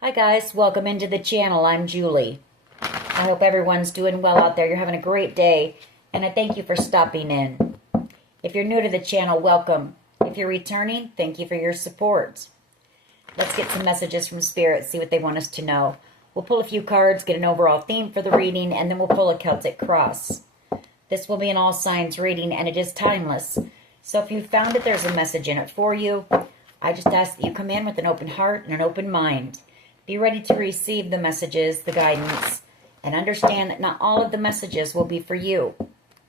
Hi guys, welcome into the channel. I'm Julie. I hope everyone's doing well out there. You're having a great day, and I thank you for stopping in. If you're new to the channel, welcome. If you're returning, thank you for your support. Let's get some messages from Spirit, see what they want us to know. We'll pull a few cards, get an overall theme for the reading, and then we'll pull a Celtic cross. This will be an all signs reading, and it is timeless. So if you found that there's a message in it for you, I just ask that you come in with an open heart and an open mind. Be ready to receive the messages, the guidance, and understand that not all of the messages will be for you.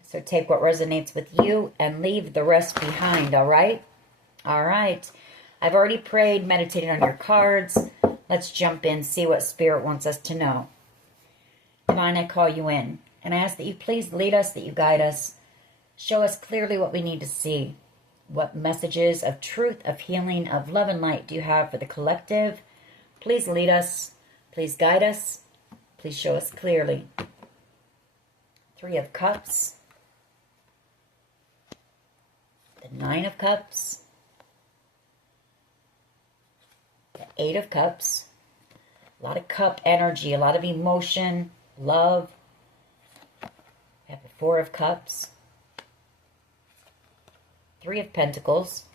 So take what resonates with you and leave the rest behind, all right? All right. I've already prayed, meditated on your cards. Let's jump in, see what Spirit wants us to know. Divine, I call you in, and I ask that you please lead us, that you guide us. Show us clearly what we need to see. What messages of truth, of healing, of love and light do you have for the collective? Please lead us. Please guide us. Please show us clearly. Three of Cups. The Nine of Cups. The Eight of Cups. A lot of cup energy, a lot of emotion, love. We have the Four of Cups. Three of Pentacles.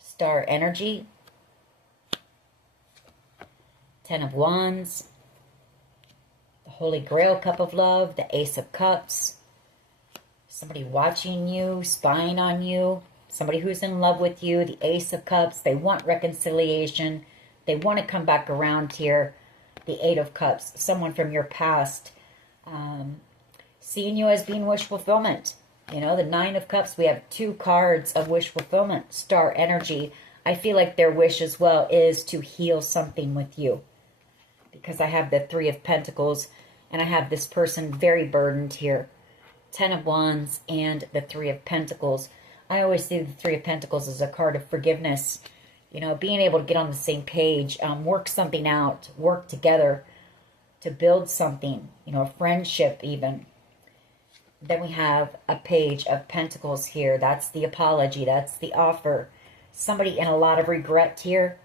Star energy. Ten of Wands. The Holy Grail cup of love. The Ace of Cups. Somebody watching you, spying on you. Somebody who's in love with you. The Ace of Cups. They want reconciliation. They want to come back around here. The Eight of Cups. Someone from your past. Seeing you as being wish fulfillment. You know, the Nine of Cups, we have two cards of wish fulfillment. Star energy. I feel like their wish as well is to heal something with you. Because I have the Three of Pentacles, and I have this person very burdened here. Ten of Wands and the Three of Pentacles. I always see the Three of Pentacles as a card of forgiveness. You know, being able to get on the same page, work something out, work together to build something. You know, a friendship even. Then we have a Page of Pentacles here. That's the apology. That's the offer. Somebody in a lot of regret here.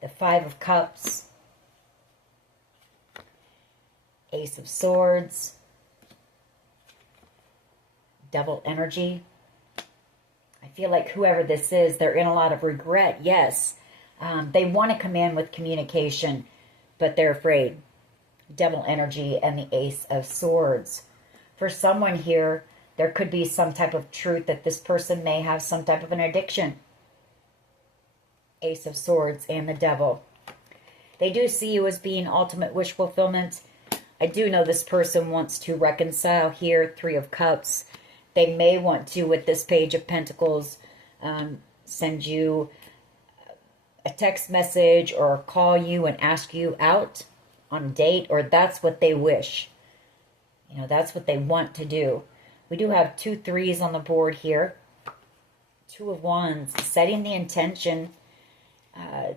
The Five of Cups. Ace of Swords. Devil energy. I feel like whoever this is, they're in a lot of regret. Yes. They want to come in with communication, but they're afraid. Devil energy and the Ace of Swords. For someone here, there could be some type of truth that this person may have some type of an addiction. Ace of Swords and the Devil. They do see you as being ultimate wish fulfillment. I do know this person wants to reconcile here. Three of Cups. They may want to, with this Page of Pentacles, send you a text message or call you and ask you out on a date, or that's what they wish. You know, that's what they want to do. We do have two threes on the board here. Two of Wands, setting the intention. I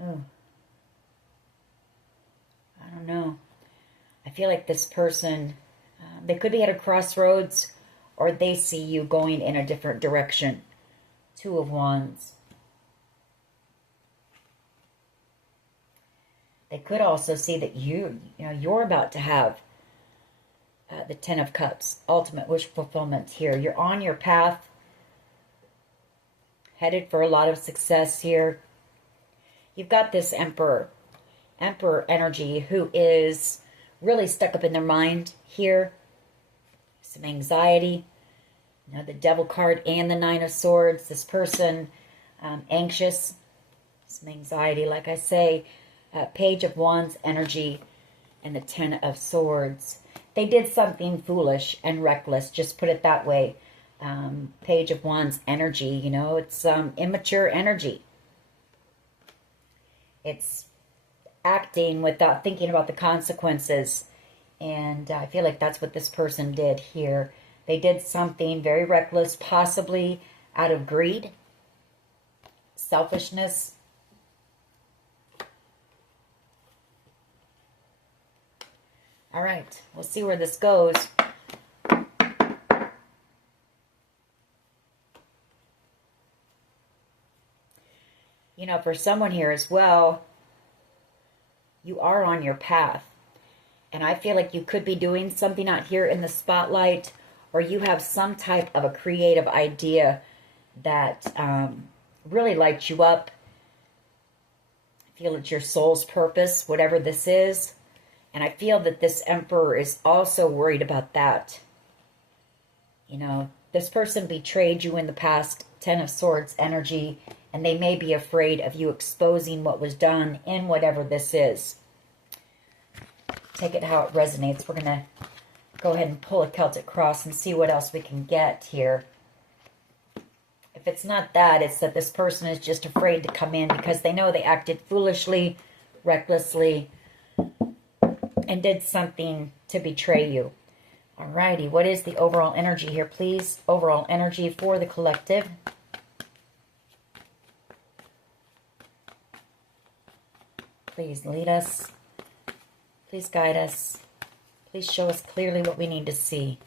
don't know. I feel like this person, they could be at a crossroads, or they see you going in a different direction. Two of Wands. They could also see that you're about to have the Ten of Cups, ultimate wish fulfillment here. You're on your path, headed for a lot of success here. You've got this Emperor energy who is really stuck up in their mind here. Some anxiety. You know, the Devil card and the Nine of Swords. This person anxious, some anxiety, like I say. Page of Wands energy and the Ten of Swords. They did something foolish and reckless, just put it that way. Page of Wands energy, you know, it's immature energy. It's acting without thinking about the consequences. And I feel like that's what this person did here. They did something very reckless, possibly out of greed, selfishness. All right, we'll see where this goes. for someone here as well, you are on your path. And I feel like you could be doing something out here in the spotlight, or you have some type of a creative idea that really lights you up. I feel it's your soul's purpose, whatever this is. And I feel that this Emperor is also worried about that. This person betrayed you in the past, Ten of Swords energy, and they may be afraid of you exposing what was done in whatever this is. Take it how it resonates. We're going to go ahead and pull a Celtic cross and see what else we can get here. If it's not that, it's that this person is just afraid to come in because they know they acted foolishly, recklessly, and did something to betray you. Alrighty, what is the overall energy here, please? Overall energy for the collective. Please lead us. Please guide us. Please show us clearly what we need to see.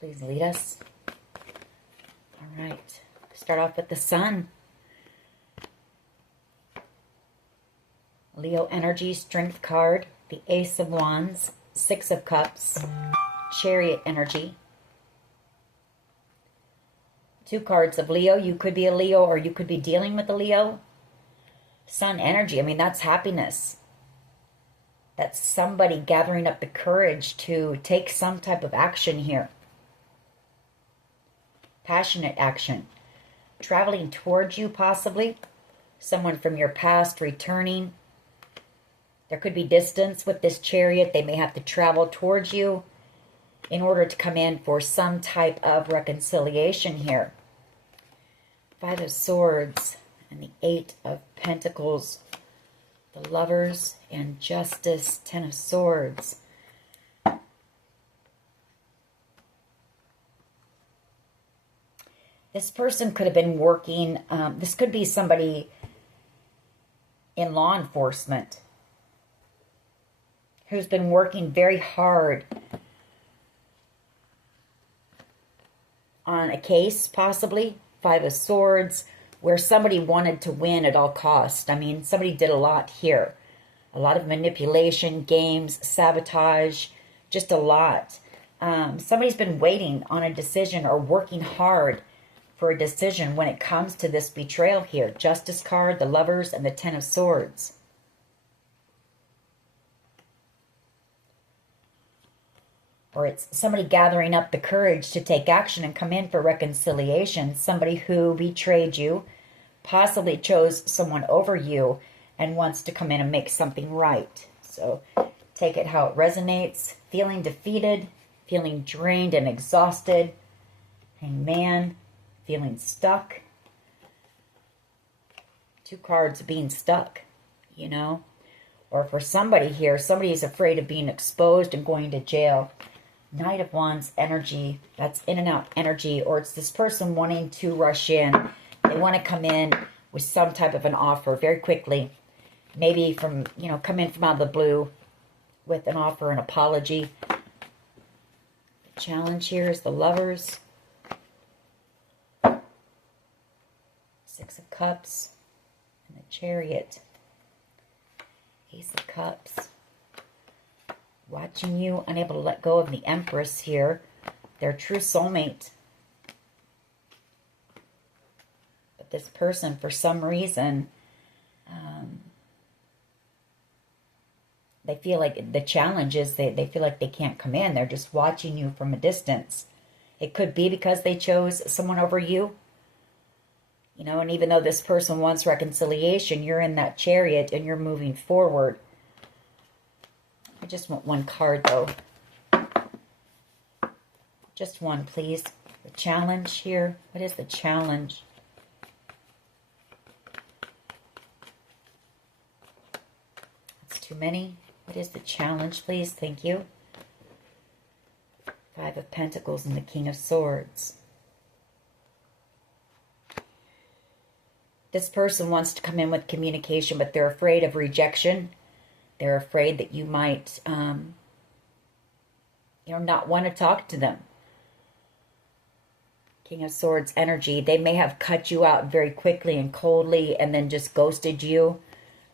Please lead us. All right. Start off with the Sun. Leo energy, Strength card, the Ace of Wands, Six of Cups, Chariot energy. Two cards of Leo. You could be a Leo or you could be dealing with a Leo. Sun energy. I mean, that's happiness. That's somebody gathering up the courage to take some type of action here. Passionate action. Traveling towards you, possibly. Someone from your past returning. There could be distance with this Chariot. They may have to travel towards you in order to come in for some type of reconciliation here. Five of Swords and the Eight of Pentacles. The Lovers and Justice. Ten of Swords. This person could have been working, this could be somebody in law enforcement who's been working very hard on a case, possibly. Five of Swords, where somebody wanted to win at all costs. I mean, somebody did a lot here. A lot of manipulation, games, sabotage, just a lot. Somebody's been waiting on a decision or working hard for a decision when it comes to this betrayal here. Justice card, the Lovers, and the Ten of Swords. Or it's somebody gathering up the courage to take action and come in for reconciliation. Somebody who betrayed you, possibly chose someone over you, and wants to come in and make something right. So take it how it resonates. Feeling defeated, feeling drained and exhausted. Hangman. Feeling stuck. Two cards of being stuck, Or for somebody here, somebody is afraid of being exposed and going to jail. Knight of Wands energy, that's in and out energy, or it's this person wanting to rush in. They want to come in with some type of an offer very quickly. Maybe from, come in from out of the blue with an offer, an apology. The challenge here is the Lovers. Six of Cups and the Chariot. Ace of Cups. Watching you, unable to let go of the Empress here. Their true soulmate. But this person, for some reason, they feel like the challenge is they feel like they can't come in. They're just watching you from a distance. It could be because they chose someone over you. And even though this person wants reconciliation, you're in that Chariot and you're moving forward. I just want one card, though. Just one, please. The challenge here. What is the challenge? That's too many. What is the challenge, please? Thank you. Five of Pentacles and the King of Swords. This person wants to come in with communication, but they're afraid of rejection. They're afraid that you might, not want to talk to them. King of Swords energy. They may have cut you out very quickly and coldly and then just ghosted you,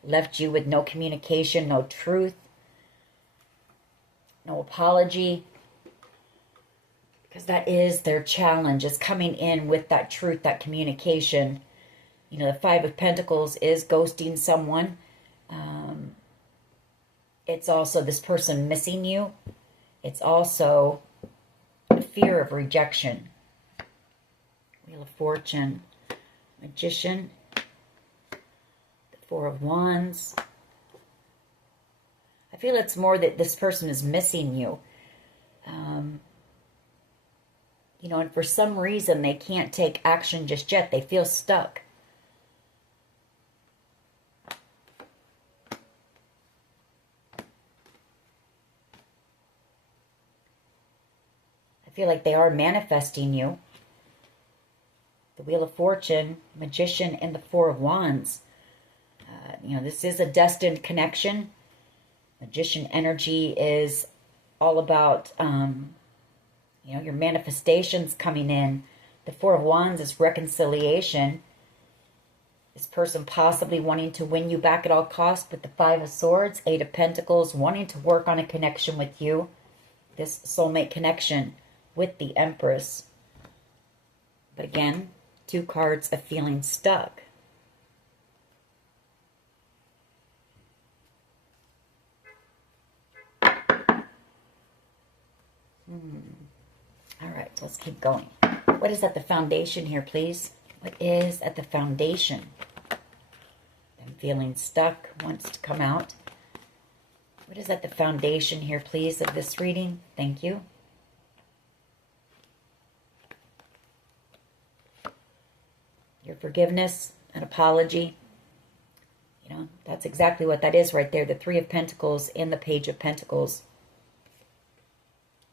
left you with no communication, no truth, no apology. Because that is their challenge, is coming in with that truth, that communication. The Five of Pentacles is ghosting someone. It's also this person missing you. It's also the fear of rejection. Wheel of Fortune, Magician, the Four of Wands. I feel it's more that this person is missing you. And for some reason they can't take action just yet. They feel stuck. I feel like they are manifesting you. The Wheel of Fortune, Magician, and the Four of Wands. This is a destined connection. Magician energy is all about, your manifestations coming in. The Four of Wands is reconciliation. This person possibly wanting to win you back at all costs. With the Five of Swords, Eight of Pentacles, wanting to work on a connection with you. This soulmate connection with the Empress. But again, two cards of feeling stuck. All right, let's keep going. What is at the foundation here, please? What is at the foundation? I'm feeling stuck, wants to come out. What is at the foundation here, please, of this reading? Thank you. Your forgiveness, an apology. That's exactly what that is right there. The Three of Pentacles and the Page of Pentacles.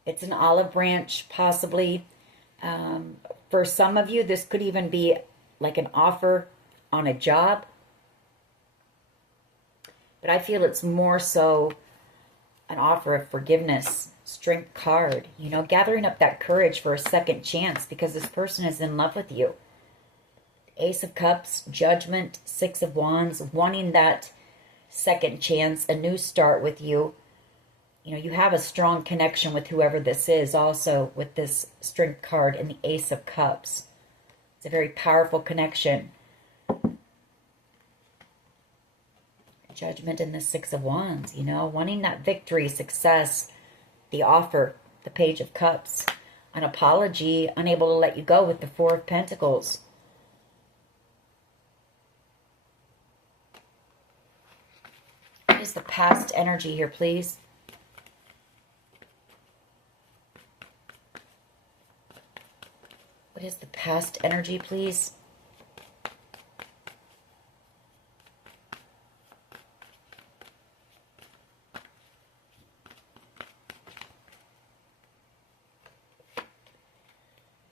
It's an olive branch, possibly. For some of you, this could even be like an offer on a job. But I feel it's more so an offer of forgiveness. Strength card. Gathering up that courage for a second chance because this person is in love with you. Ace of Cups, Judgment, Six of Wands, wanting that second chance, a new start with you. You have a strong connection with whoever this is also with this Strength card and the Ace of Cups. It's a very powerful connection. Judgment and the Six of Wands, wanting that victory, success, the offer, the Page of Cups, an apology, unable to let you go with the Four of Pentacles. What is the past energy here, please? What is the past energy, please?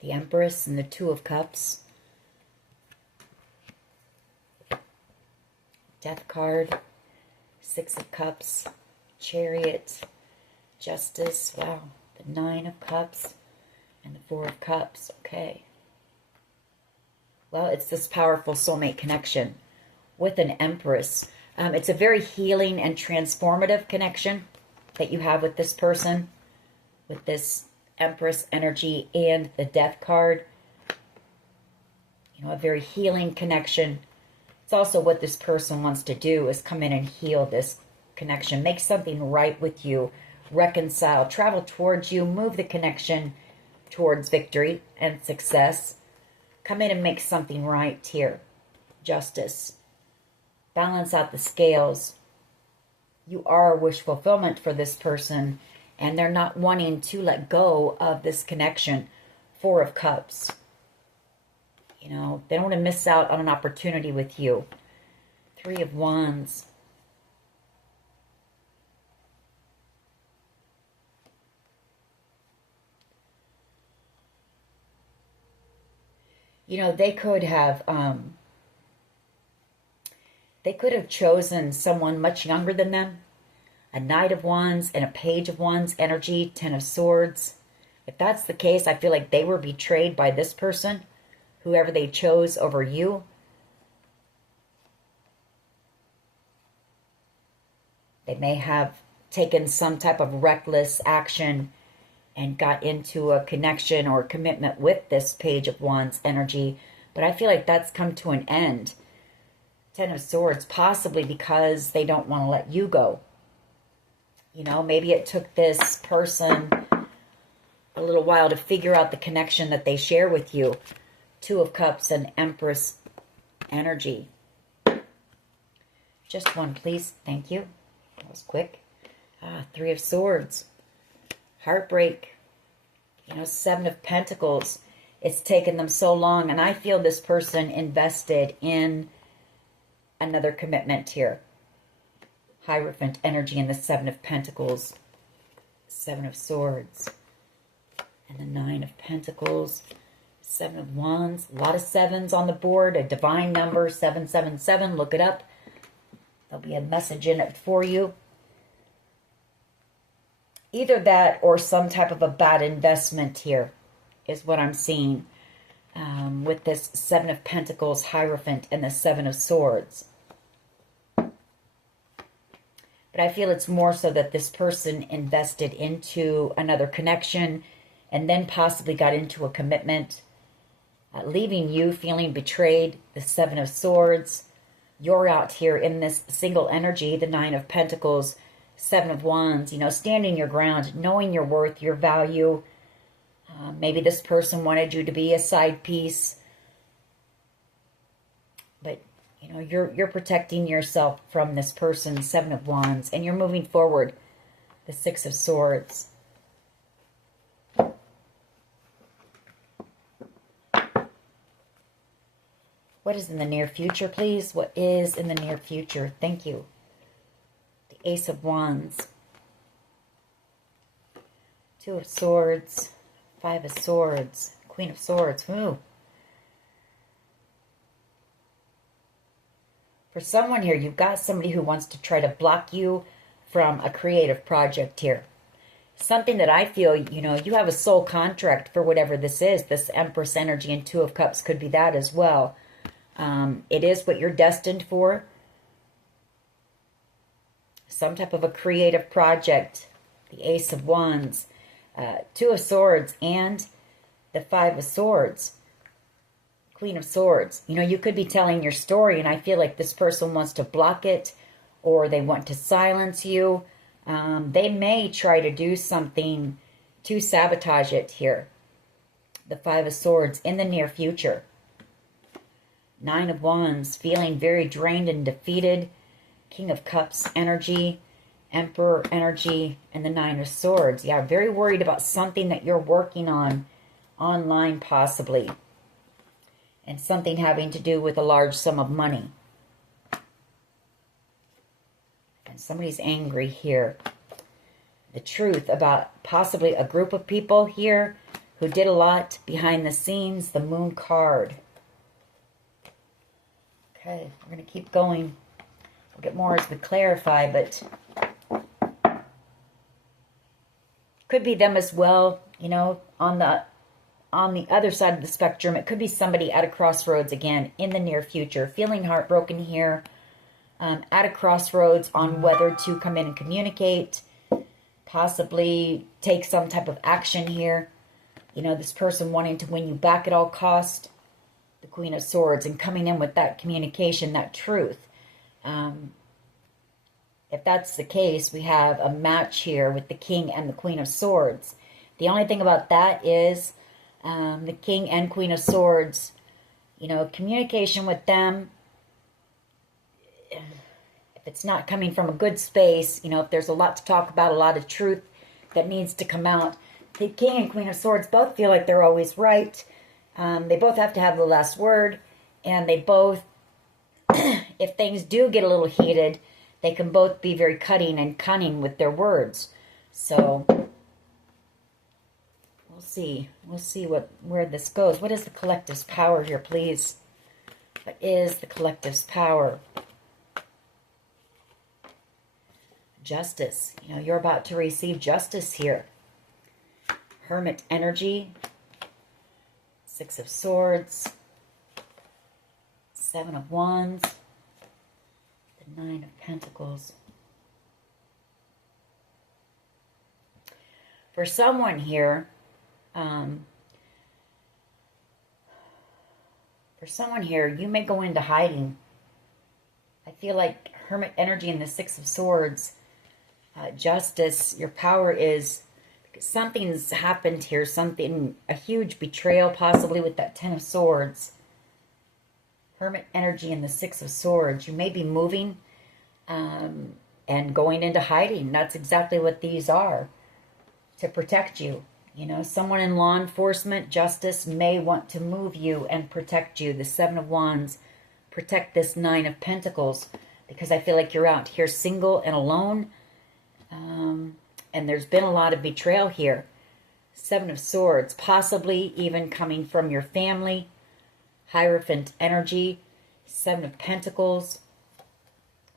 The Empress and the Two of Cups. Death card. Six of Cups. Chariot. Justice. Wow. The Nine of Cups. And the Four of Cups. Okay. Well, it's this powerful soulmate connection with an Empress. It's a very healing and transformative connection that you have with this person, with this Empress energy and the Death card. A very healing connection. It's also what this person wants to do is come in and heal this connection, make something right with you, reconcile, travel towards you, move the connection towards victory and success. Come in and make something right here. Justice. Balance out the scales. You are a wish fulfillment for this person, and they're not wanting to let go of this connection. Four of Cups. They don't want to miss out on an opportunity with you. Three of Wands. They could have They could have chosen someone much younger than them. A Knight of Wands and a Page of Wands energy, Ten of Swords. If that's the case, I feel like they were betrayed by this person, whoever they chose over you. They may have taken some type of reckless action and got into a connection or commitment with this Page of Wands energy. But I feel like that's come to an end. Ten of Swords, possibly because they don't want to let you go. You know, maybe it took this person a little while to figure out the connection that they share with you. Two of Cups and Empress energy. Just one, please. Thank you. That was quick. Three of Swords. Heartbreak. You know, Seven of Pentacles. It's taken them so long, and I feel this person invested in another commitment here. Hierophant energy in the Seven of Pentacles. Seven of Swords. And the Nine of Pentacles. Seven of Wands. A lot of sevens on the board. A divine number, 777. Look it up. There'll be a message in it for you. Either that or some type of a bad investment here is what I'm seeing with this Seven of Pentacles, Hierophant, and the Seven of Swords. But I feel it's more so that this person invested into another connection and then possibly got into a commitment, leaving you feeling betrayed, the Seven of Swords. You're out here in this single energy, the Nine of Pentacles, Seven of Wands, you know, standing your ground, knowing your worth, your value. Maybe this person wanted you to be a side piece. But, you know, you're protecting yourself from this person, Seven of Wands, and you're moving forward, the Six of Swords. What is in the near future, please? What is in the near future? Thank you. The Ace of Wands. Two of Swords. Five of Swords. Queen of Swords. Ooh. For someone here, you've got somebody who wants to try to block you from a creative project here. Something that I feel, you know, you have a soul contract for whatever this is. This Empress energy and Two of Cups could be that as well. It is what you're destined for. Some type of a creative project. The Ace of Wands. Two of Swords and the Five of Swords. Queen of Swords. You know, you could be telling your story, and I feel like this person wants to block it, or they want to silence you. They may try to do something to sabotage it here. The Five of Swords in the near future. Nine of Wands, feeling very drained and defeated. King of Cups energy, Emperor energy, and the Nine of Swords. Yeah, very worried about something that you're working on online possibly. And something having to do with a large sum of money. And somebody's angry here. The truth about possibly a group of people here who did a lot behind the scenes. The Moon card. Okay, we're going to keep going. We'll get more as we clarify, but could be them as well, you know, on the other side of the spectrum. It could be somebody at a crossroads again in the near future, feeling heartbroken here, at a crossroads on whether to come in and communicate, possibly take some type of action here. You know, this person wanting to win you back at all cost. The Queen of Swords, and coming in with that communication, that truth. If that's the case, we have a match here with the King and the Queen of Swords. The only thing about that is the King and Queen of Swords, you know, communication with them, if it's not coming from a good space, you know, if there's a lot to talk about, a lot of truth that needs to come out, the King and Queen of Swords both feel like they're always right. They both have to have the last word, and they both, if things do get a little heated, they can both be very cutting and cunning with their words. So we'll see. We'll see where this goes. What is the collective's power here, please? What is the collective's power? Justice. You know, you're about to receive justice here. Hermit energy. Six of Swords. Seven of Wands. The Nine of Pentacles. For someone here, you may go into hiding. I feel like Hermit energy and the Six of Swords, justice, your power is, something's happened here, a huge betrayal possibly with that Ten of Swords. Hermit energy and the Six of Swords. You may be moving and going into hiding. That's exactly what these are, to protect you. You know, someone in law enforcement, justice, may want to move you and protect you. The Seven of Wands, protect this Nine of Pentacles, because I feel like you're out here single and alone. And there's been a lot of betrayal here. Seven of Swords, possibly even coming from your family. Hierophant energy, Seven of Pentacles.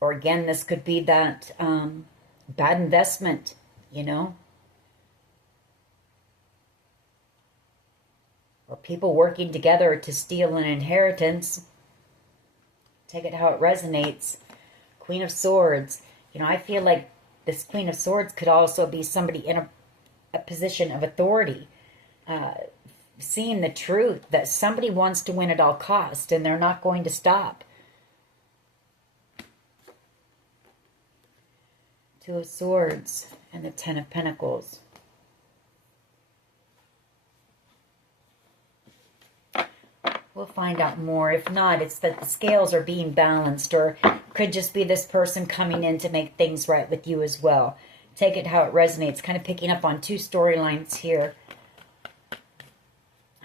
Or again, this could be that bad investment, you know. Or people working together to steal an inheritance. Take it how it resonates. Queen of Swords. You know, I feel like this Queen of Swords could also be somebody in a position of authority. Seeing the truth that somebody wants to win at all costs and they're not going to stop. Two of Swords and the Ten of Pentacles. We'll find out more. If not, it's that the scales are being balanced, or could just be this person coming in to make things right with you as well. Take it how it resonates. Kind of picking up on two storylines here.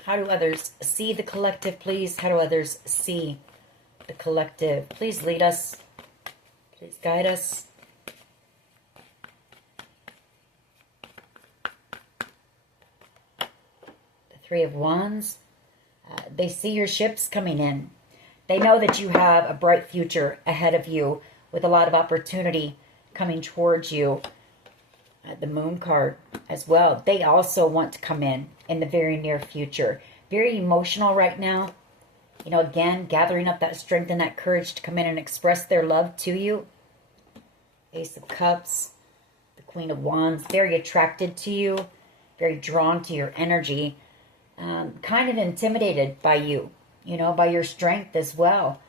How do others see the collective, please? How do others see the collective? Please lead us. Please guide us. The Three of Wands. They see your ships coming in. They know that you have a bright future ahead of you with a lot of opportunity coming towards you. The Moon card as well. They also want to come in the very near future. Very emotional right now. You know, again, gathering up that strength and that courage to come in and express their love to you. Ace of Cups. The Queen of Wands. Very attracted to you. Very drawn to your energy. Kind of intimidated by you, you know, by your strength as well.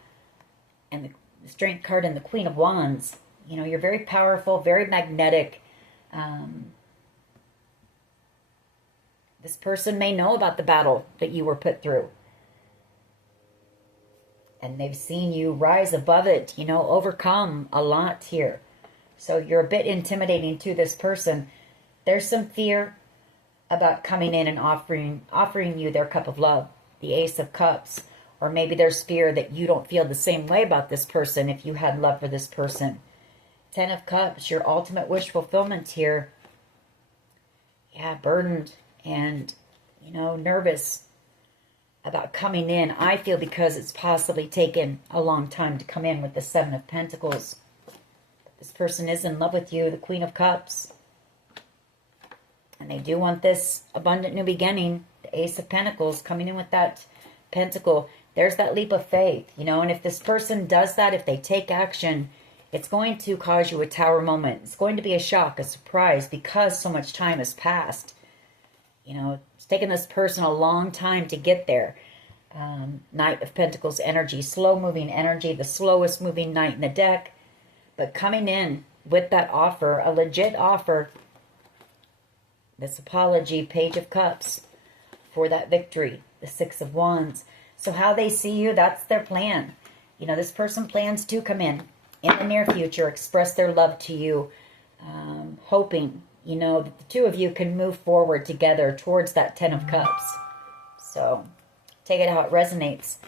And the Strength card and the Queen of Wands, you know, you're very powerful, very magnetic. This person may know about the battle that you were put through. And they've seen you rise above it, you know, overcome a lot here. So you're a bit intimidating to this person. There's some fear about coming in and offering you their cup of love, the Ace of Cups. Or maybe there's fear that you don't feel the same way about this person if you had love for this person. Ten of Cups, your ultimate wish fulfillment here. Yeah, burdened and, you know, nervous about coming in. I feel because it's possibly taken a long time to come in with the Seven of Pentacles. This person is in love with you, the Queen of Cups. And they do want this abundant new beginning. The Ace of Pentacles coming in with that pentacle. There's that leap of faith, you know. And if this person does that, if they take action, it's going to cause you a tower moment. It's going to be a shock, a surprise, because so much time has passed. You know, it's taken this person a long time to get there. Knight of Pentacles energy, slow-moving energy, the slowest moving knight in the deck. But coming in with that offer, a legit offer. This apology, Page of Cups, for that victory, the Six of Wands. So how they see you, that's their plan. You know, this person plans to come in the near future, express their love to you, hoping, you know, that the two of you can move forward together towards that Ten of Cups. So take it how it resonates.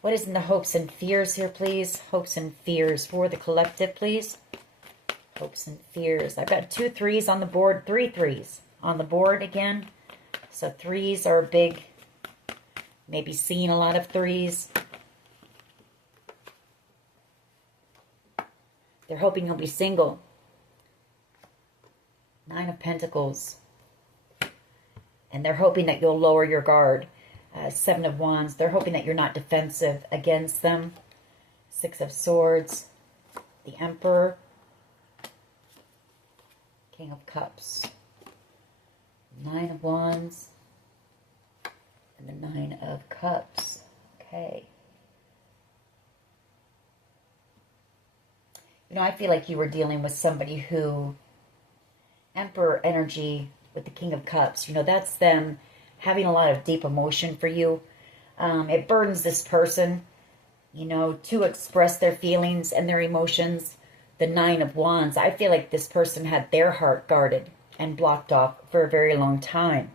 What is in the hopes and fears here, please? Hopes and fears for the collective, please. Hopes and fears. I've got 2 3s on the board, 3 3s on the board again. So 3s are big. Maybe seeing a lot of 3s. They're hoping you'll be single. Nine of Pentacles. And they're hoping that you'll lower your guard. Seven of Wands. They're hoping that you're not defensive against them. Six of Swords. The Emperor. King of Cups. Nine of Wands. And the Nine of Cups. Okay. You know, I feel like you were dealing with somebody who... Emperor energy with the King of Cups. You know, that's them having a lot of deep emotion for you. It burdens this person, you know, to express their feelings and their emotions. The Nine of Wands. I feel like this person had their heart guarded and blocked off for a very long time.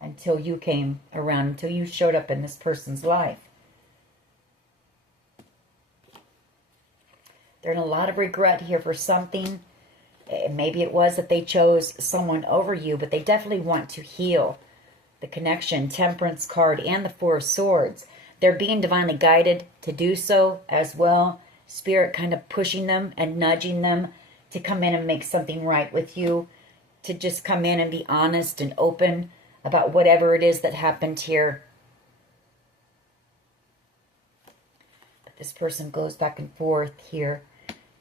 Until you came around, until you showed up in this person's life. They're in a lot of regret here for something. Maybe it was that they chose someone over you, but they definitely want to heal the connection. Temperance card and the Four of Swords. They're being divinely guided to do so as well. Spirit kind of pushing them and nudging them to come in and make something right with you. To just come in and be honest and open about whatever it is that happened here. But this person goes back and forth here.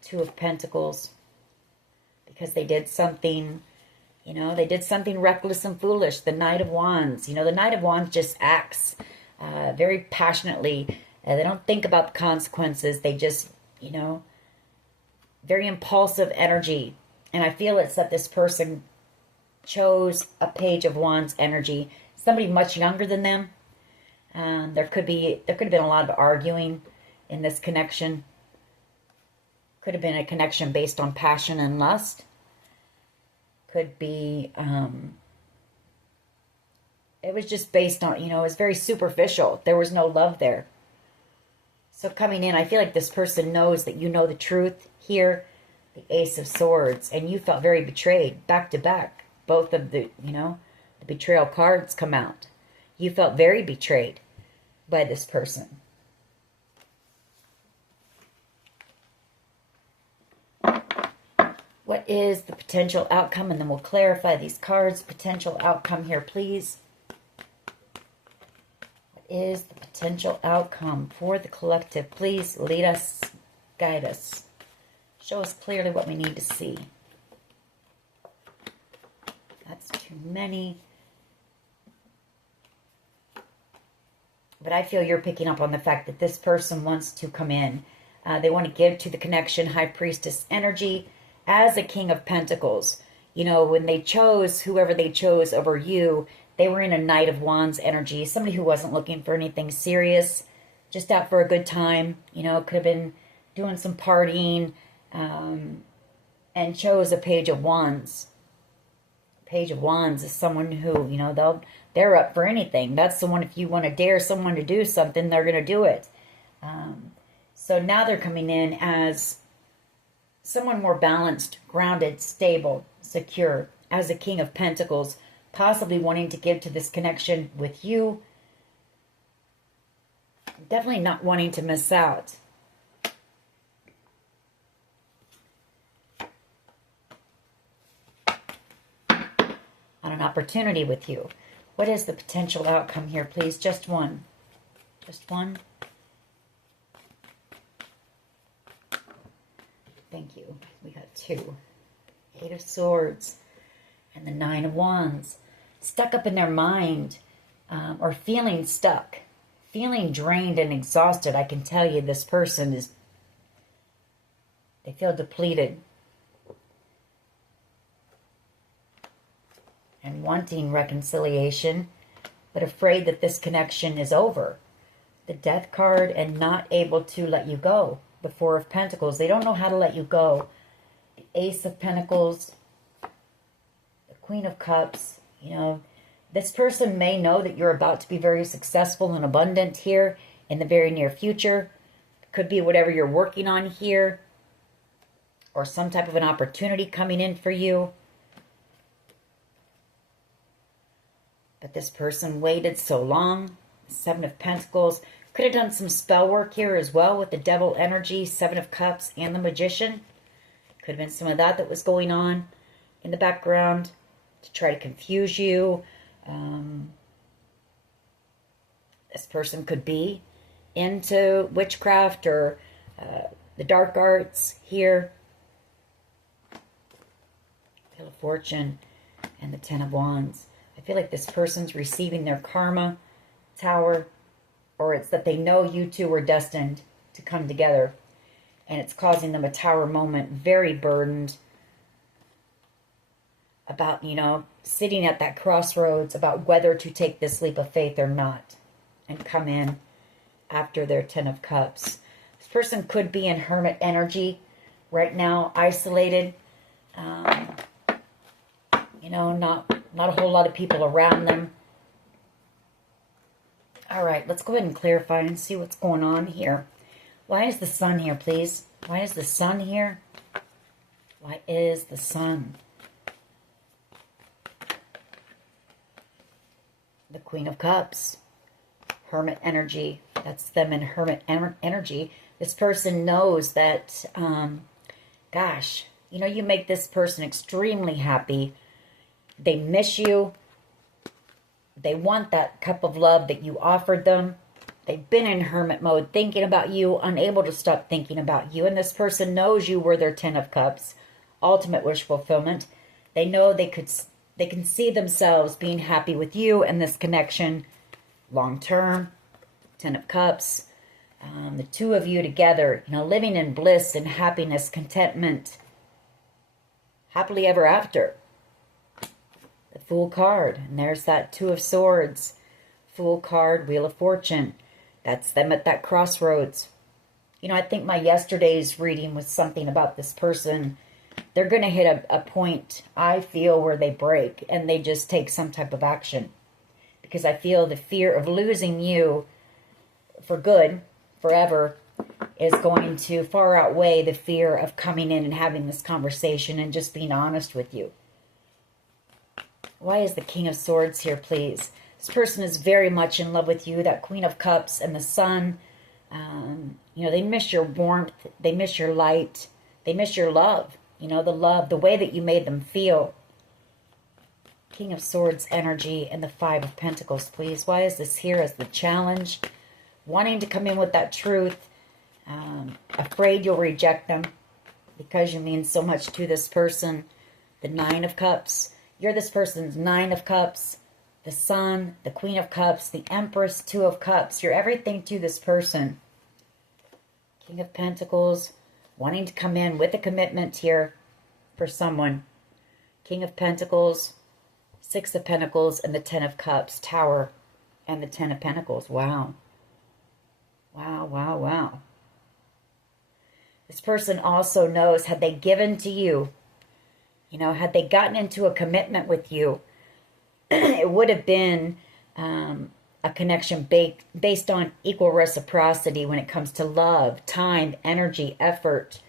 Two of Pentacles. Because they did something, you know, they did something reckless and foolish. The Knight of Wands. You know, the Knight of Wands just acts very passionately. They don't think about the consequences. They just, you know, very impulsive energy. And I feel it's that this person chose a Page of Wands energy. Somebody much younger than them. There could have been a lot of arguing in this connection. Could have been a connection based on passion and lust. Could be, it was just based on, you know, it was very superficial. There was no love there. So coming in, I feel like this person knows that you know the truth here. The Ace of Swords. And you felt very betrayed, back to back. Both of the, you know, the betrayal cards come out. You felt very betrayed by this person. What is the potential outcome? And then we'll clarify these cards. Potential outcome here, please. What is the potential outcome for the collective? Please lead us, guide us. Show us clearly what we need to see. That's too many. But I feel you're picking up on the fact that this person wants to come in. They want to give to the connection. High Priestess energy. As a King of Pentacles, you know, when they chose whoever they chose over you, they were in a Knight of Wands energy. Somebody who wasn't looking for anything serious, just out for a good time. You know, could have been doing some partying, and chose a Page of Wands. Page of Wands is someone who, you know, they're up for anything. That's someone, if you want to dare someone to do something, they're going to do it. So now they're coming in as someone more balanced, grounded, stable, secure, as a King of Pentacles, possibly wanting to give to this connection with you. Definitely not wanting to miss out. On an opportunity with you. What is the potential outcome here, please? Just one. Just one. Thank you. We got two. Eight of Swords and the Nine of Wands. Stuck up in their mind, or feeling stuck, feeling drained and exhausted. I can tell you this person is, they feel depleted and wanting reconciliation, but afraid that this connection is over. The Death card and not able to let you go. The Four of Pentacles. They don't know how to let you go. The Ace of Pentacles. The Queen of Cups. You know, this person may know that you're about to be very successful and abundant here in the very near future. Could be whatever you're working on here. Or some type of an opportunity coming in for you. But this person waited so long. Seven of Pentacles. Could have done some spell work here as well with the Devil energy, Seven of Cups, and the Magician. Could have been some of that was going on. in the background to try to confuse you. This person could be into witchcraft or the dark arts here. Wheel of Fortune and the Ten of Wands. I feel like this person's receiving their karma, Tower, or it's that they know you two were destined to come together, and it's causing them a Tower moment, very burdened about, you know, sitting at that crossroads about whether to take this leap of faith or not and come in after their Ten of Cups. This person could be in hermit energy right now, isolated. You know, not a whole lot of people around them. All right, let's go ahead and clarify and see what's going on here. Why is the Sun here, please? Why is the Sun here? Why is the Sun? The Queen of Cups. Hermit energy. That's them in hermit energy. This person knows that, gosh, you know, you make this person extremely happy. They miss you. They want that cup of love that you offered them. They've been in hermit mode, thinking about you, unable to stop thinking about you. And this person knows you were their Ten of Cups, ultimate wish fulfillment. They know they can see themselves being happy with you and this connection long term. Ten of Cups, the two of you together, you know, living in bliss and happiness, contentment, happily ever after. The Fool card, and there's that Two of Swords, Fool card, Wheel of Fortune. That's them at that crossroads. You know, I think my yesterday's reading was something about this person. They're going to hit a point, I feel, where they break and they just take some type of action. Because I feel the fear of losing you for good, forever, is going to far outweigh the fear of coming in and having this conversation and just being honest with you. Why is the King of Swords here, please? This person is very much in love with you. That Queen of Cups and the Sun. You know, they miss your warmth. They miss your light. They miss your love. You know, the love, the way that you made them feel. King of Swords energy and the Five of Pentacles, please. Why is this here as the challenge? Wanting to come in with that truth. Afraid you'll reject them because you mean so much to this person. The Nine of Cups. You're this person's Nine of Cups, the Sun, the Queen of Cups, the Empress, Two of Cups. You're everything to this person. King of Pentacles, wanting to come in with a commitment here for someone. King of Pentacles, Six of Pentacles, and the Ten of Cups, Tower, and the Ten of Pentacles. Wow. Wow, wow, wow. This person also knows, had they given to you, you know, had they gotten into a commitment with you, it would have been a connection based on equal reciprocity when it comes to love, time, energy, effort.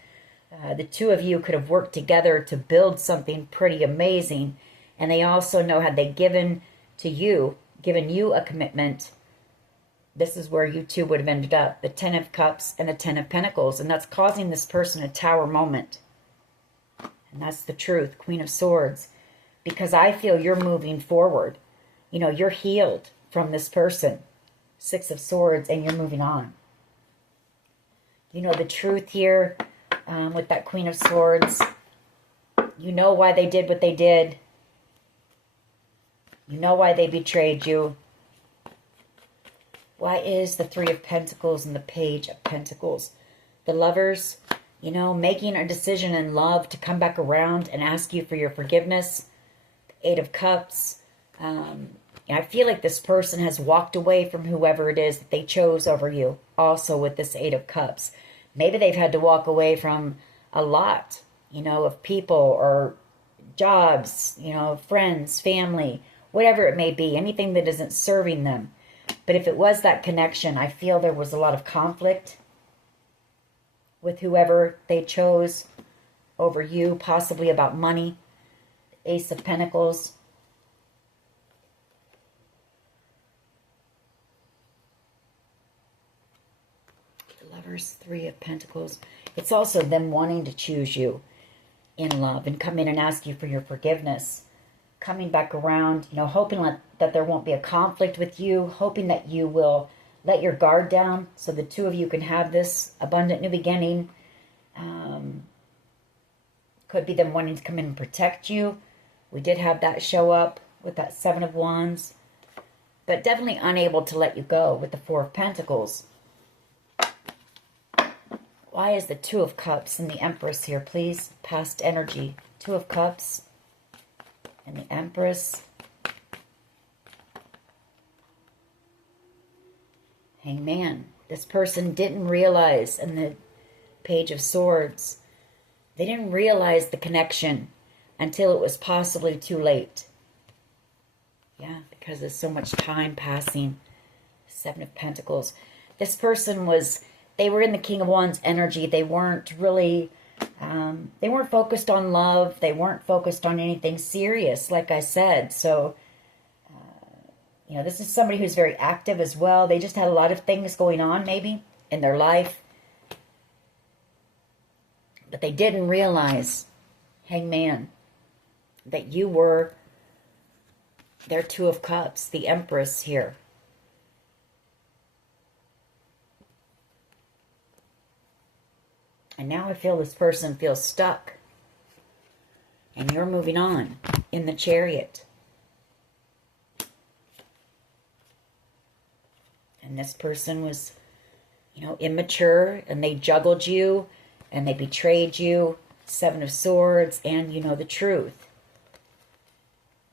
The two of you could have worked together to build something pretty amazing. And they also know, had they given you a commitment, this is where you two would have ended up. The Ten of Cups and the Ten of Pentacles. And that's causing this person a Tower moment. And that's the truth, Queen of Swords. Because I feel you're moving forward. You know, you're healed from this person. Six of Swords, and you're moving on. You know the truth here with that Queen of Swords. You know why they did what they did. You know why they betrayed you. Why is the Three of Pentacles and the Page of Pentacles? The Lovers, you know, making a decision in love to come back around and ask you for your forgiveness. The Eight of Cups. I feel like this person has walked away from whoever it is that they chose over you. Also with this Eight of Cups. Maybe they've had to walk away from a lot, you know, of people or jobs, you know, friends, family, whatever it may be. Anything that isn't serving them. But if it was that connection, I feel there was a lot of conflict with whoever they chose over you, possibly about money. Ace of Pentacles. The Lovers, Three of Pentacles. It's also them wanting to choose you. in love and come in and ask you for your forgiveness. Coming back around, hoping that there won't be a conflict with you, hoping that you will let your guard down so the two of you can have this abundant new beginning. Could be them wanting to come in and protect you. We did have that show up with that Seven of Wands. But definitely unable to let you go with the Four of Pentacles. Why is the Two of Cups and the Empress here, please? Past energy. Two of Cups and the Empress. Hangman. This person didn't realize, and the Page of Swords, they didn't realize the connection until it was possibly too late. Yeah, because there's so much time passing. Seven of Pentacles. This person they were in the King of Wands energy. They weren't really, they weren't focused on love. They weren't focused on anything serious, like I said. So, this is somebody who's very active as well. They just had a lot of things going on, maybe, in their life. But they didn't realize, Hangman, that you were their Two of Cups, the Empress here. And now I feel this person feels stuck. And you're moving on in the Chariot. And this person was, immature, and they juggled you, and they betrayed you. Seven of Swords, and the truth.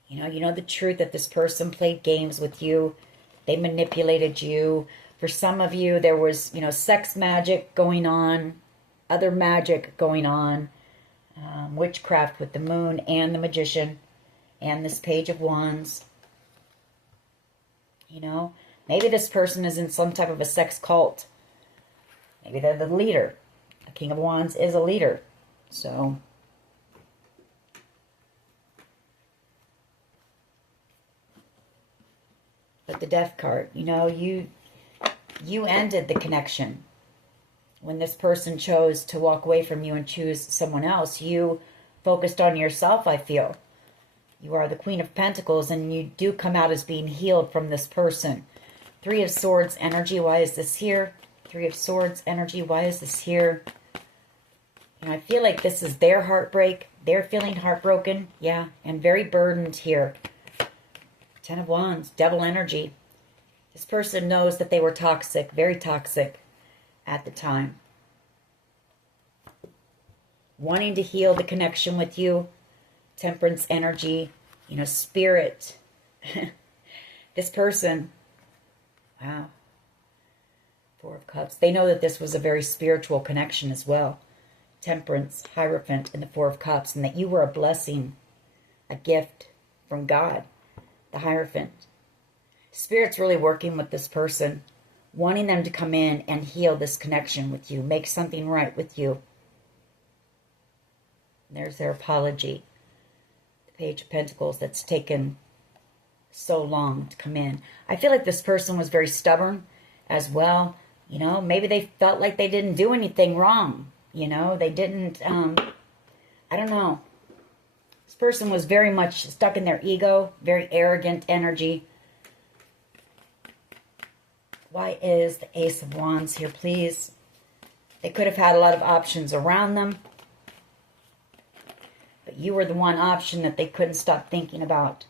You know the truth that this person played games with you. They manipulated you. For some of you, there was, sex magic going on, other magic going on, witchcraft with the Moon and the Magician and this Page of Wands. Maybe this person is in some type of a sex cult. Maybe they're the leader. The King of Wands is a leader. So, but the Death card, you ended the connection. When this person chose to walk away from you and choose someone else, you focused on yourself, I feel. You are the Queen of Pentacles, and you do come out as being healed from this person. Three of Swords energy, why is this here? Three of Swords energy, why is this here? And I feel like this is their heartbreak. They're feeling heartbroken, yeah, and very burdened here. Ten of Wands, Devil energy. This person knows that they were toxic, very toxic at the time. Wanting to heal the connection with you. Temperance energy, Spirit. This person, wow. Four of Cups. They know that this was a very spiritual connection as well. Temperance, Hierophant, and the Four of Cups, and that you were a blessing, a gift from God. The Hierophant. Spirit's really working with this person, wanting them to come in and heal this connection with you, make something right with you. There's their apology. The Page of Pentacles, that's taken so long to come in. I feel like this person was very stubborn as well. Maybe they felt like they didn't do anything wrong. They didn't, I don't know. This person was very much stuck in their ego, very arrogant energy. Why is the Ace of Wands here, please? They could have had a lot of options around them, but you were the one option that they couldn't stop thinking about,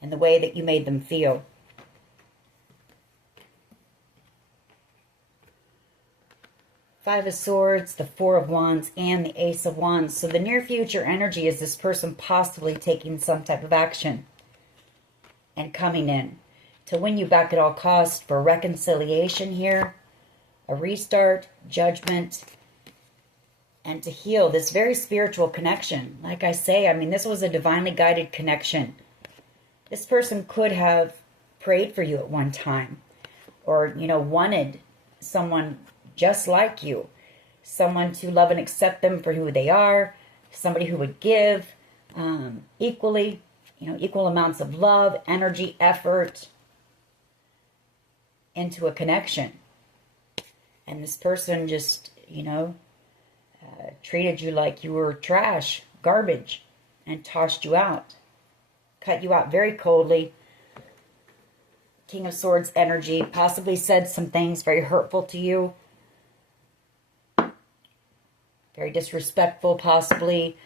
and the way that you made them feel. Five of Swords, the Four of Wands, and the Ace of Wands. So the near future energy is this person possibly taking some type of action and coming in to win you back at all costs for reconciliation here, a restart, judgment, and to heal this very spiritual connection. Like I say, this was a divinely guided connection. This person could have prayed for you at one time, or, wanted someone just like you, someone to love and accept them for who they are, somebody who would give equally, equal amounts of love, energy, effort into a connection. And this person just, treated you like you were trash, garbage, and tossed you out, cut you out very coldly. King of Swords energy, possibly said some things very hurtful to you, very disrespectful, possibly.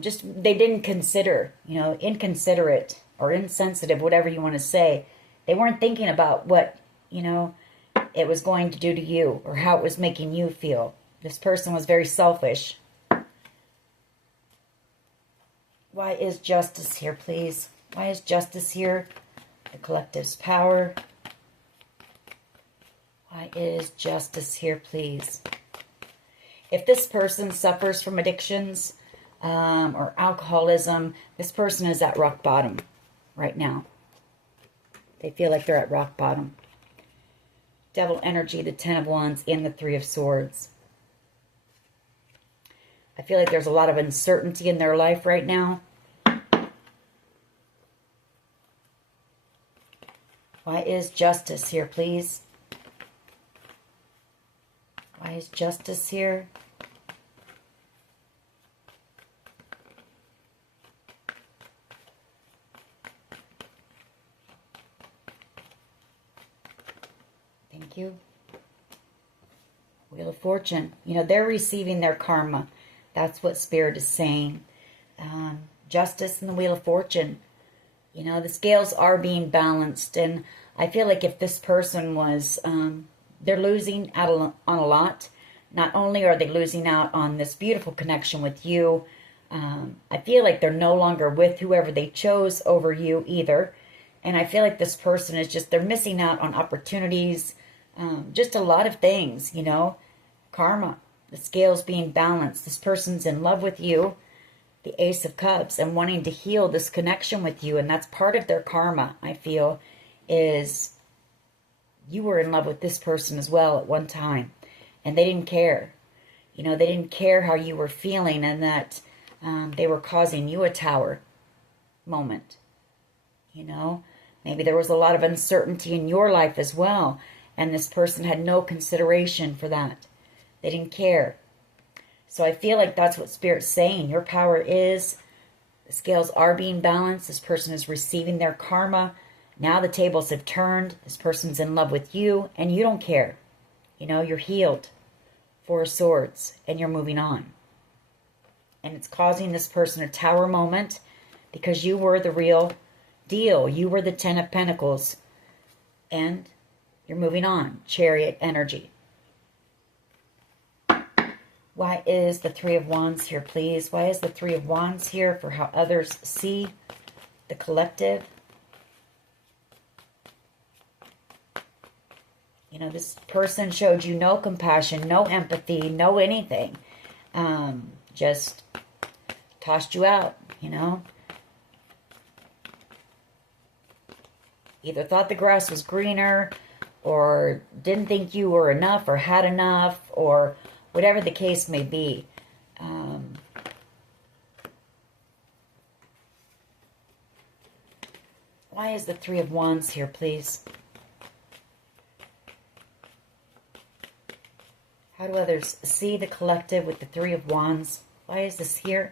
Just they didn't consider, inconsiderate or insensitive, whatever you want to say. They weren't thinking about what, it was going to do to you or how it was making you feel. This person was very selfish. Why is justice here, please? Why is justice here? The collective's power. Why is justice here, please? If this person suffers from addictions or alcoholism, this person is at rock bottom right now. They feel like they're at rock bottom. Devil energy, the Ten of Wands, and the Three of Swords. I feel like there's a lot of uncertainty in their life right now. Why is justice here, please? Why is justice here? Thank you. Wheel of Fortune. They're receiving their karma. That's what Spirit is saying. Justice and the Wheel of Fortune. The scales are being balanced. And I feel like if this person was, they're losing out on a lot. Not only are they losing out on this beautiful connection with you, I feel like they're no longer with whoever they chose over you either. And I feel like this person is just, they're missing out on opportunities, just a lot of things, karma, the scales being balanced. This person's in love with you, the Ace of Cups, and wanting to heal this connection with you. And that's part of their karma, I feel, is you were in love with this person as well at one time. And they didn't care. They didn't care how you were feeling, and that they were causing you a tower moment. Maybe there was a lot of uncertainty in your life as well. And this person had no consideration for that. They didn't care. So I feel like that's what Spirit's saying. Your power is, the scales are being balanced. This person is receiving their karma. Now the tables have turned. This person's in love with you, and you don't care. You're healed. Four of Swords, and you're moving on. And it's causing this person a tower moment because you were the real deal. You were the Ten of Pentacles. And you're moving on. Chariot energy. Why is the Three of Wands here, please? Why is the Three of Wands here for how others see the collective? This person showed you no compassion, no empathy, no anything. Just tossed you out, Either thought the grass was greener, or didn't think you were enough or had enough, or whatever the case may be. Why is the Three of Wands here, please? How do others see the collective with the Three of Wands? Why is this here?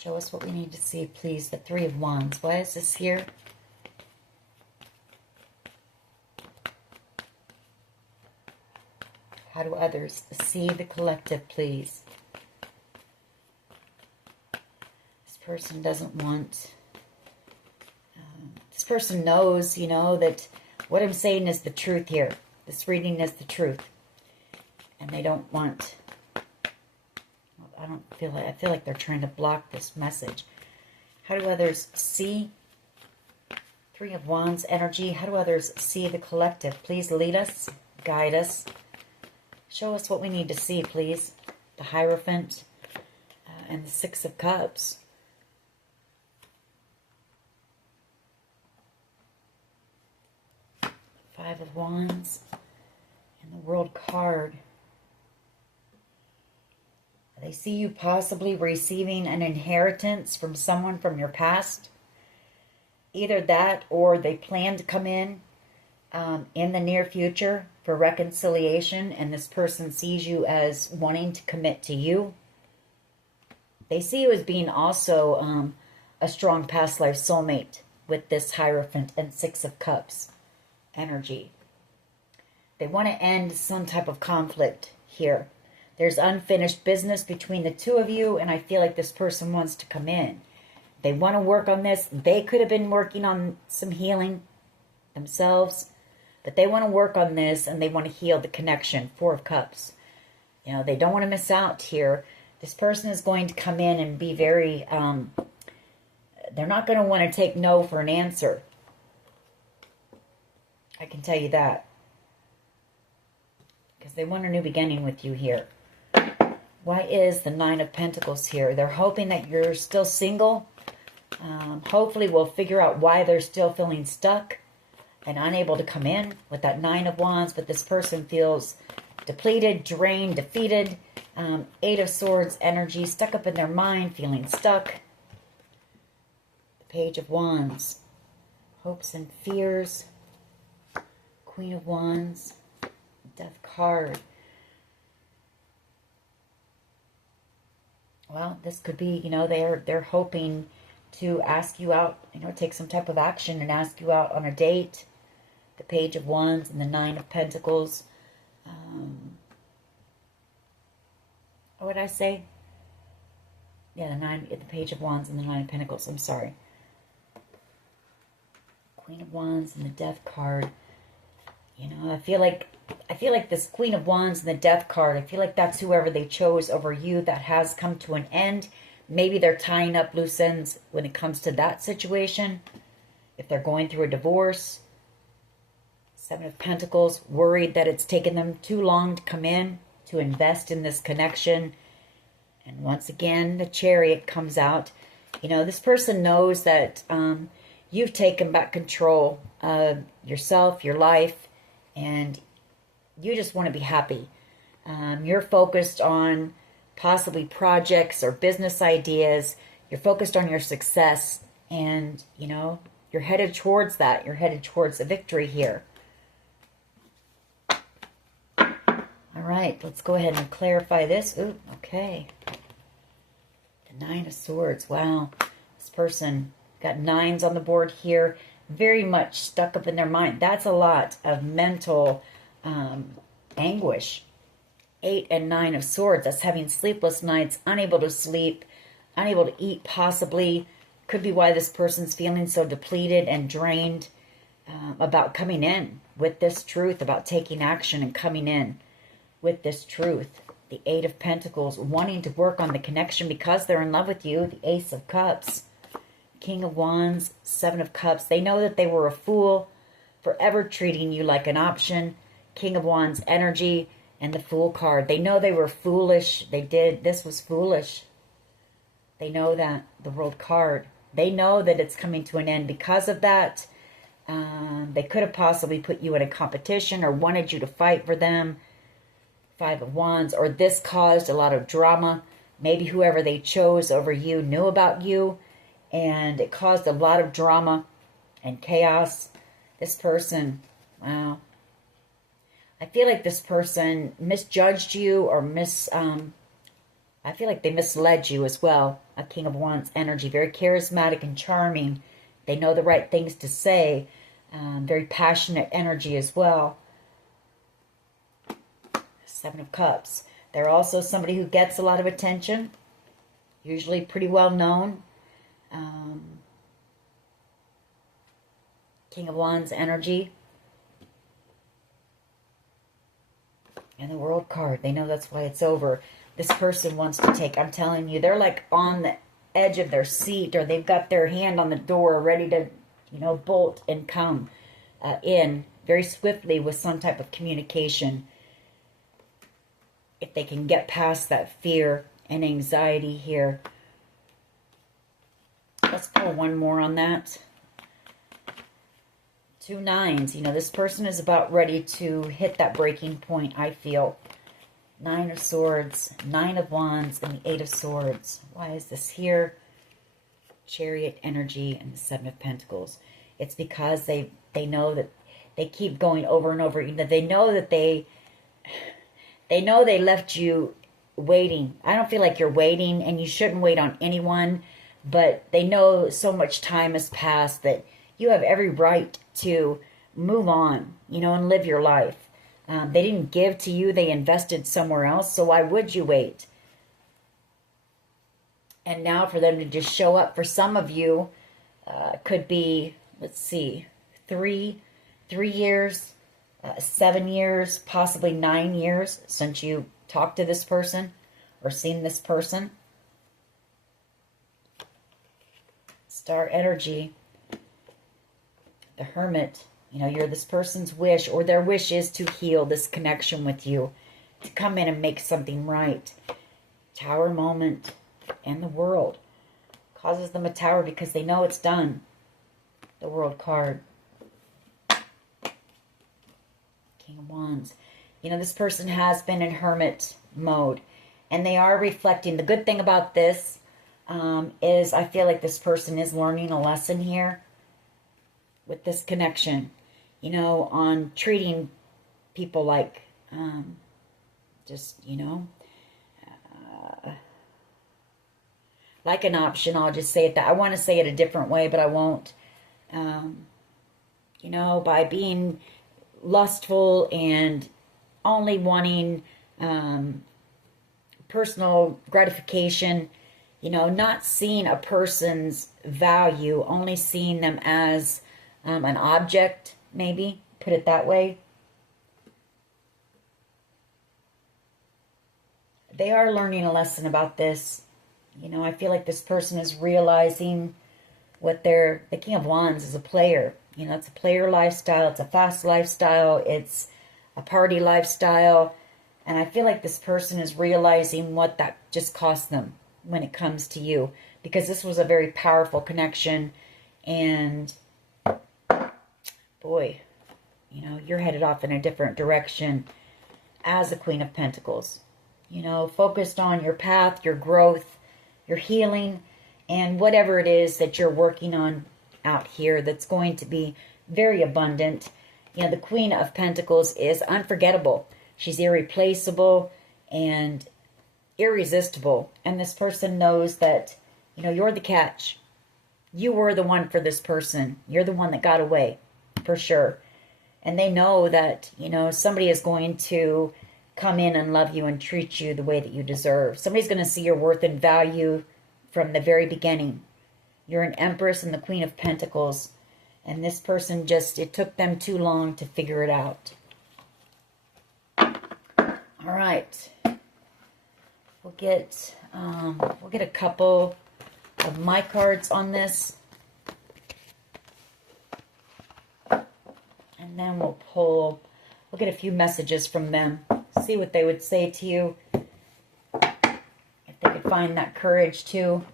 Show us what we need to see, please. The Three of Wands. Why is this here? How do others see the collective, please? This person doesn't want... this person knows, that what I'm saying is the truth here. This reading is the truth. And they don't want... I feel like they're trying to block this message. How do others see Three of Wands energy? How do others see the collective? Please lead us, guide us. Show us what we need to see, please. The Hierophant and the Six of Cups. Five of Wands and the World card. They see you possibly receiving an inheritance from someone from your past. Either that, or they plan to come in the near future for reconciliation, and this person sees you as wanting to commit to you. They see you as being also a strong past life soulmate with this Hierophant and Six of Cups energy. They want to end some type of conflict here. There's unfinished business between the two of you, and I feel like this person wants to come in. They want to work on this. They could have been working on some healing themselves, but they want to work on this, and they want to heal the connection. Four of Cups. You know, they don't want to miss out here. This person is going to come in and be very, they're not going to want to take no for an answer. I can tell you that. Because they want a new beginning with you here. Why is the Nine of Pentacles here? They're hoping that you're still single. Hopefully we'll figure out why they're still feeling stuck and unable to come in with that Nine of Wands. But this person feels depleted, drained, defeated. Eight of Swords energy, stuck up in their mind, feeling stuck. The Page of Wands. Hopes and fears. Queen of Wands. Death card. Well, this could be, you know, they're hoping to ask you out, you know, take some type of action and ask you out on a date. The Page of Wands and the Nine of Pentacles. What did I say? Yeah, the Page of Wands and the Nine of Pentacles. I'm sorry. Queen of Wands and the Death card. You know, I feel like this Queen of Wands and the Death card, I feel like that's whoever they chose over you. That has come to an end. Maybe they're tying up loose ends when it comes to that situation. If they're going through a divorce. Seven of Pentacles, worried that it's taken them too long to come in, to invest in this connection. And once again, the Chariot comes out. You know, this person knows that you've taken back control of yourself, your life, and you just want to be happy. You're focused on possibly projects or business ideas. You're focused on your success, and, you know, you're headed towards that. You're headed towards a victory here. All right, let's go ahead and clarify this. Ooh, okay. The Nine of Swords. Wow. This person got nines on the board here. Very much stuck up in their mind. That's a lot of mental anguish. 8 and 9 of Swords. That's having sleepless nights, unable to sleep, unable to eat possibly. Could be why this person's feeling so depleted and drained about coming in with this truth, about taking action and coming in with this truth. The 8 of Pentacles, wanting to work on the connection because they're in love with you. The Ace of Cups. King of Wands, 7 of Cups. They know that they were a fool, forever treating you like an option. King of Wands energy and the Fool card. They know they were foolish. They did. This was foolish. They know that. The World card. They know that it's coming to an end because of that. They could have possibly put you in a competition or wanted you to fight for them. 5 of Wands. Or this caused a lot of drama. Maybe whoever they chose over you knew about you, and it caused a lot of drama and chaos. This person, wow. I feel like this person misjudged you or I feel like they misled you as well. A King of Wands energy. Very charismatic and charming. They know the right things to say. Very passionate energy as well. 7 of Cups. They're also somebody who gets a lot of attention. Usually pretty well known. King of Wands energy. And the World card. They know that's why it's over. This person wants to take, I'm telling you, they're like on the edge of their seat, or they've got their hand on the door ready to, you know, bolt and come in very swiftly with some type of communication. If they can get past that fear and anxiety here. Let's pull one more on that. 2 nines. You know, this person is about ready to hit that breaking point, I feel. Nine of Swords, Nine of Wands, and the Eight of Swords. Why is this here? Chariot energy and the Seven of Pentacles. It's because they know that they keep going over and over. They know that they know they left you waiting. I don't feel like you're waiting, and you shouldn't wait on anyone, but they know so much time has passed that you have every right to move on, and live your life. They didn't give to you. They invested somewhere else. So why would you wait? And now for them to just show up, for some of you, could be, let's see, 3 years, 7 years, possibly 9 years since you talked to this person or seen this person. Star energy, the Hermit. You're this person's wish, or their wish is to heal this connection with you, to come in and make something right. Tower moment. And the World causes them a tower because they know it's done. The World card. King of Wands. This person has been in hermit mode, and they are reflecting. The good thing about this is I feel like this person is learning a lesson here with this connection, on treating people like like an option. I'll just say it that I want to say it a different way, but I won't. By being lustful and only wanting personal gratification, not seeing a person's value, only seeing them as an object, maybe, put it that way. They are learning a lesson about this. I feel like this person is realizing what the King of Wands is a player. It's a player lifestyle. It's a fast lifestyle. It's a party lifestyle. And I feel like this person is realizing what that just cost them when it comes to you. Because this was a very powerful connection. And, boy, you're headed off in a different direction as a Queen of Pentacles. Focused on your path, your growth, your healing, and whatever it is that you're working on out here that's going to be very abundant. The Queen of Pentacles is unforgettable. She's irreplaceable and irresistible. And this person knows that, you're the catch. You were the one for this person. You're the one that got away, for sure. And they know that, somebody is going to come in and love you and treat you the way that you deserve. Somebody's going to see your worth and value from the very beginning. You're an Empress and the Queen of Pentacles. And this person it took them too long to figure it out. All right. We'll get a couple of my cards on this. And then we'll get a few messages from them. See what they would say to you. If they could find that courage to.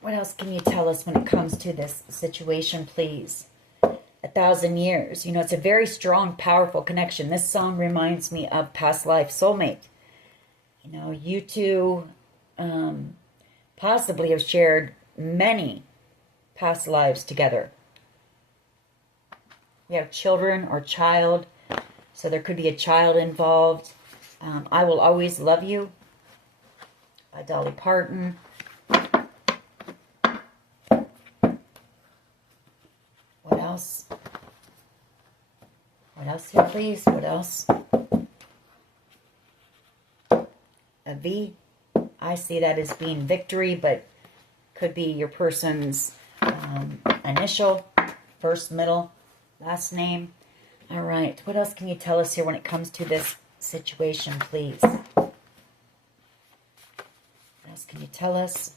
What else can you tell us when it comes to this situation, please? 1,000 years. It's a very strong, powerful connection. This song reminds me of past life soulmate. You two possibly have shared many past lives together. We have children or child, so there could be a child involved. I Will Always Love You by Dolly Parton. What else? What else here, please? What else? A V. I see that as being victory, but could be your person's initial, first, middle, last name. All right. What else can you tell us here when it comes to this situation, please? What else can you tell us?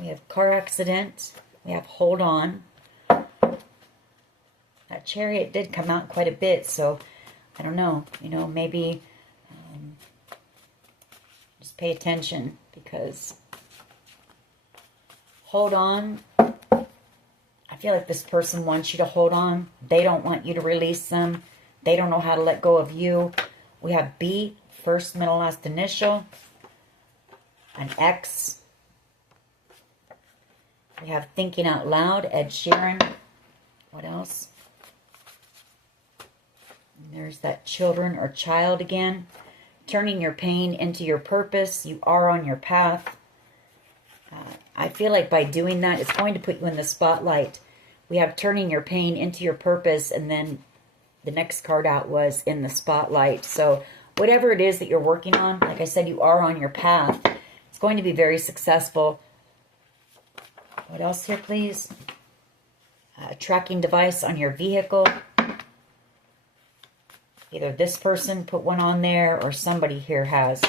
We have car accident. We have hold on. That Chariot did come out quite a bit, so I don't know. Maybe pay attention, because hold on. I feel like this person wants you to hold on. They don't want you to release them. They don't know how to let go of you. We have B, first, middle, last initial. An X. We have thinking out loud, Ed Sheeran. What else? And there's that children or child again. Turning your pain into your purpose. You are on your path. I feel like by doing that, it's going to put you in the spotlight. We have turning your pain into your purpose, and then the next card out was in the spotlight. So whatever it is that you're working on, like I said, you are on your path. It's going to be very successful. What else here, please? A tracking device on your vehicle. Either this person put one on there or somebody here has.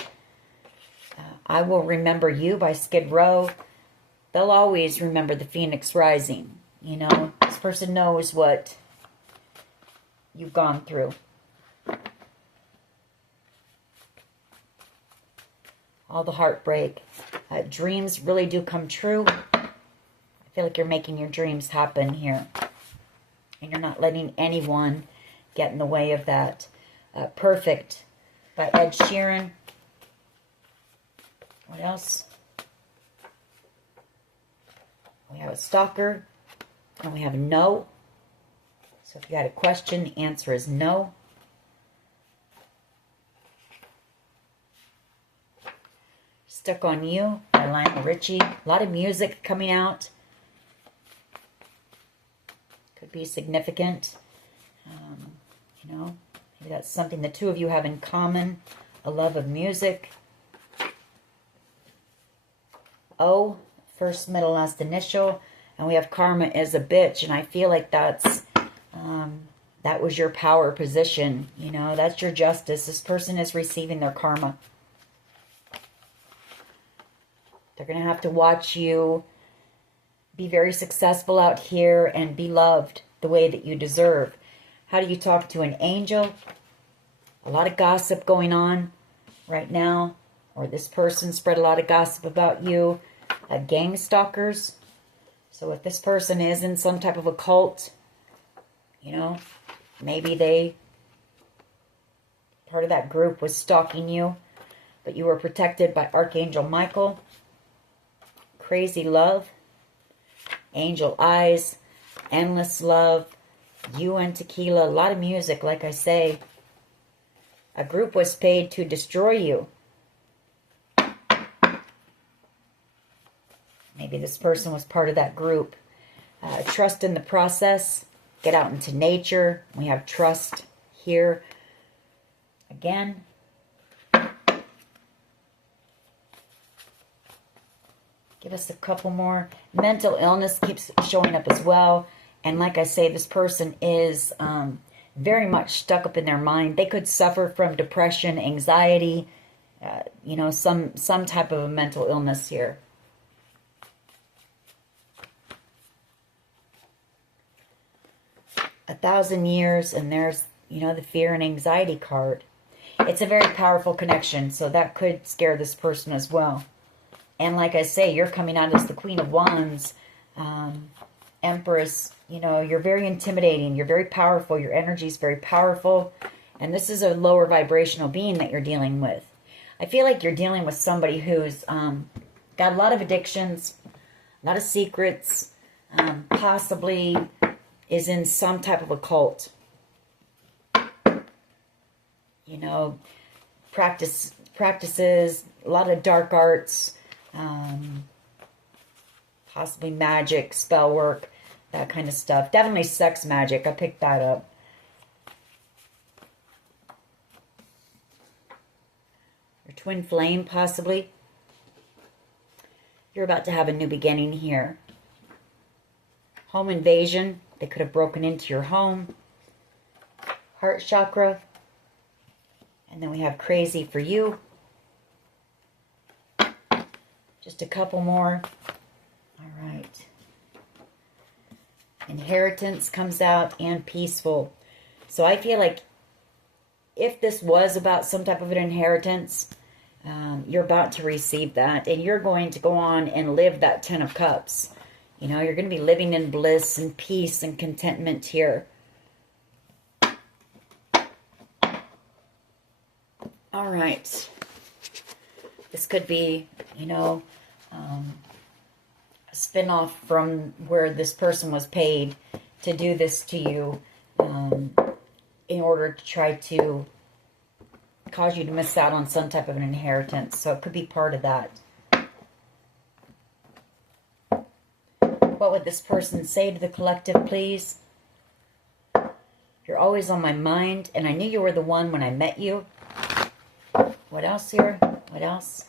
I Will Remember You by Skid Row. They'll always remember the Phoenix Rising. You know, this person knows what you've gone through. All the heartbreak. Dreams really do come true. I feel like you're making your dreams happen here. And you're not letting anyone get in the way of that. Perfect by Ed Sheeran. What else? We have a stalker. And we have no. So if you had a question, the answer is no. Stuck on You by Lionel Richie. A lot of music coming out. Could be significant. You know, maybe that's something the two of you have in common. A love of music. O, first, middle, last initial. And we have karma is a bitch. And I feel like that's, that was your power position. You know, that's your justice. This person is receiving their karma. They're going to have to watch you be very successful out here and be loved the way that you deserve. How do you talk to an angel? A lot of gossip going on right now. Or this person spread a lot of gossip about you. Gang stalkers. So if this person is in some type of a cult, you know, maybe part of that group was stalking you, but you were protected by Archangel Michael. Crazy Love, Angel Eyes, Endless Love, You and Tequila, a lot of music, like I say. A group was paid to destroy you. Maybe this person was part of that group. Trust in the process. Get out into nature. We have trust here. Again. Give us a couple more. Mental illness keeps showing up as well. And like I say, this person is very much stuck up in their mind. They could suffer from depression, anxiety, you know, some type of a mental illness here. A 1,000 years, and there's, you know, the fear and anxiety card. It's a very powerful connection, so that could scare this person as well. And like I say, you're coming out as the Queen of Wands, Empress. You know, you're very intimidating. You're very powerful. Your energy is very powerful. And this is a lower vibrational being that you're dealing with. I feel like you're dealing with somebody who's got a lot of addictions, a lot of secrets, possibly is in some type of a cult. You know, practices a lot of dark arts, possibly magic, spell work, that kind of stuff. Definitely sex magic. I picked that up. Your twin flame, possibly. You're about to have a new beginning here. Home invasion. They could have broken into your home. Heart chakra. And then we have crazy for you. Just a couple more. All right. Inheritance comes out and peaceful. So I feel like if this was about some type of an inheritance, you're about to receive that, and you're going to go on and live that 10 of Cups. You know, you're going to be living in bliss and peace and contentment here. All right. This could be, you know, a spinoff from where this person was paid to do this to you in order to try to cause you to miss out on some type of an inheritance. So it could be part of that. What would this person say to the collective, please? You're always on my mind, and I knew you were the one when I met you. What else here? What else?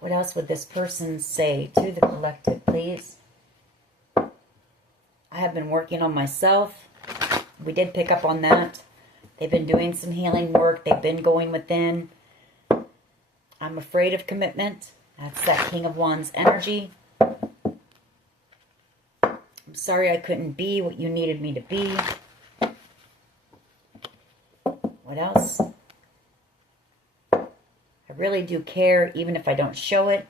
What else would this person say to the collective, please? I have been working on myself. We did pick up on that. They've been doing some healing work. They've been going within. I'm afraid of commitment. That's that King of Wands energy. I'm sorry I couldn't be what you needed me to be. What else? I really do care, even if I don't show it.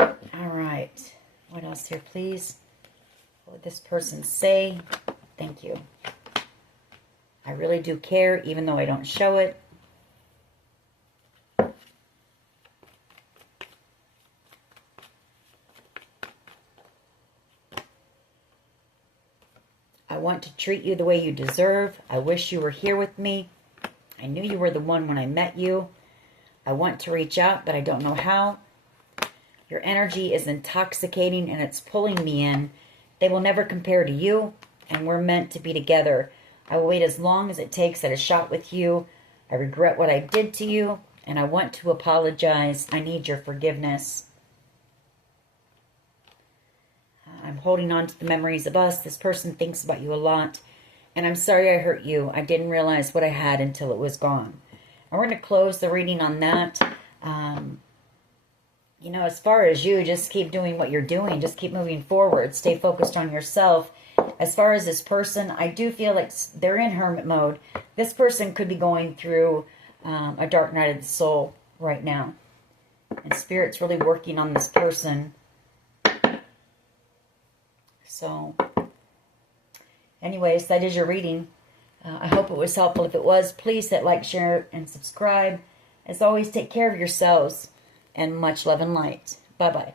All right. What else here, please? What would this person say? Thank you. I really do care, even though I don't show it. I want to treat you the way you deserve. I wish you were here with me. I knew you were the one when I met you. I want to reach out, but I don't know how. Your energy is intoxicating and it's pulling me in. They will never compare to you, and we're meant to be together. I will wait as long as it takes at a shot with you. I regret what I did to you, and I want to apologize. I need your forgiveness. I'm holding on to the memories of us. This person thinks about you a lot. And I'm sorry I hurt you. I didn't realize what I had until it was gone. And we're going to close the reading on that. You know, as far as you, just keep doing what you're doing. Just keep moving forward. Stay focused on yourself. As far as this person, I do feel like they're in hermit mode. This person could be going through a dark night of the soul right now. And Spirit's really working on this person. So, anyways, that is your reading. I hope it was helpful. If it was, please hit like, share, and subscribe. As always, take care of yourselves. And much love and light. Bye-bye.